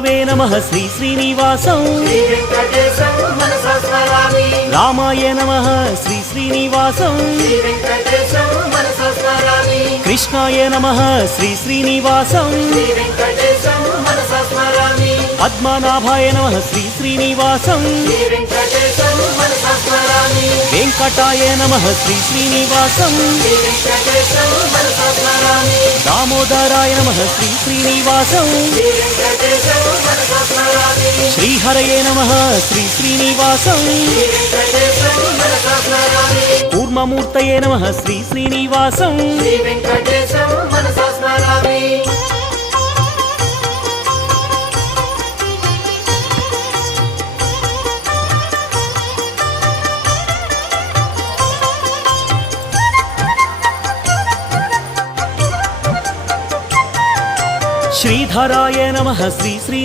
वे नमः श्री श्रीनिवासं रामाय नमः श्री श्रीनिवासं कृष्णाय नमः श्री श्रीनिवासं पद्मनाभाय नमः श्री श्रीनिवासं वेंकटाय नमः श्री श्रीनिवासं दामोदराय नमः श्री श्रीनिवासं श्रीहरये नमः श्री श्रीनिवासं कूर्ममूर्तये नमः श्री श्रीनिवासं श्रीधराय नमः श्री श्री